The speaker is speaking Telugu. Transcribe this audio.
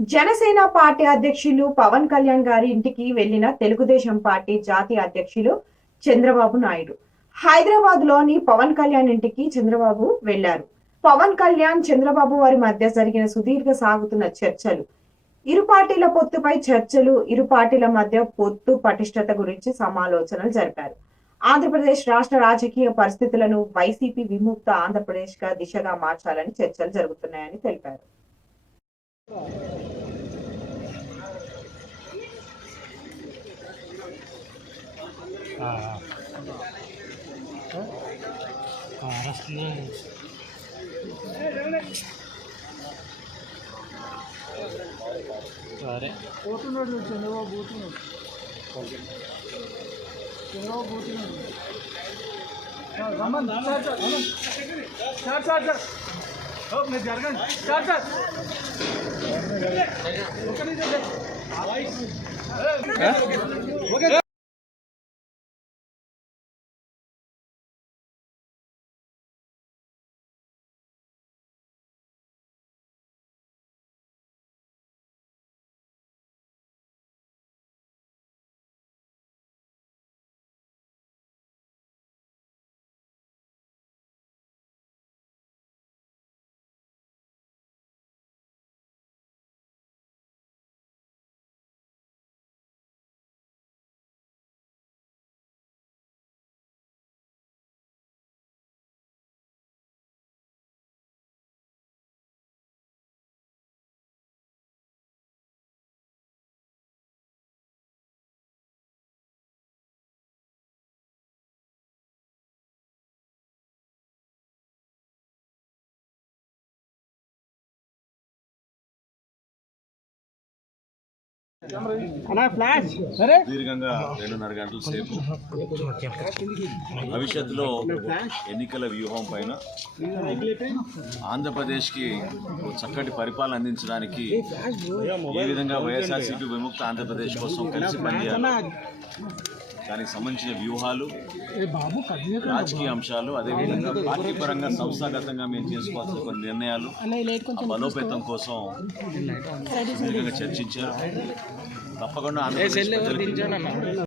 జనసేన పార్టీ అధ్యక్షులు పవన్ కళ్యాణ్ గారి ఇంటికి వెళ్ళిన తెలుగుదేశం పార్టీ జాతీయ అధ్యక్షులు చంద్రబాబు నాయుడు. హైదరాబాద్లోని పవన్ కళ్యాణ్ ఇంటికి చంద్రబాబు వెళ్ళారు పవన్ కళ్యాణ్ చంద్రబాబు వారి మధ్య జరిగిన సుదీర్ఘ సాగుతున్న చర్చలు. ఇరు పార్టీల పొత్తుపై చర్చలు ఇరు పార్టీల మధ్య పొత్తు పటిష్టత గురించి సమాలోచనలు జరిపారు. ఆంధ్రప్రదేశ్ రాష్ట్ర రాజకీయ పరిస్థితులను వైసీపీ విముక్త ఆంధ్రప్రదేశ్గా దిశగా మార్చాలని చర్చలు జరుగుతున్నాయని తెలిపారు. సరే పోతున్నాడు చంద్రబాబు పోతున్నాడు చంద్రబాబు పోతున్నాడు సార్, రమ్మని sir sir sir sir sir మీరు జరగండి. Sir sir. ఒక్క నిమిషం దీర్ఘంగా రెండున్నర గంటల సేపు భవిష్యత్తులో ఎన్నికల వ్యూహం పైన ఆంధ్రప్రదేశ్కి చక్కటి పరిపాలన అందించడానికి ఏ విధంగా వైఎస్ఆర్సీపీ విముక్త ఆంధ్రప్రదేశ్ కోసం కలిసి పనిచేయాలి? దానికి సంబంధించిన వ్యూహాలు రాజకీయ అంశాలు అదేవిధంగా పార్టీ పరంగా సంస్థాగతంగా మేము చేసుకోవాల్సిన కొన్ని నిర్ణయాలు బలోపేతం కోసం సుదీర్ఘంగా చర్చించారు. తప్పకుండా ఆంధ్రప్రదేశ్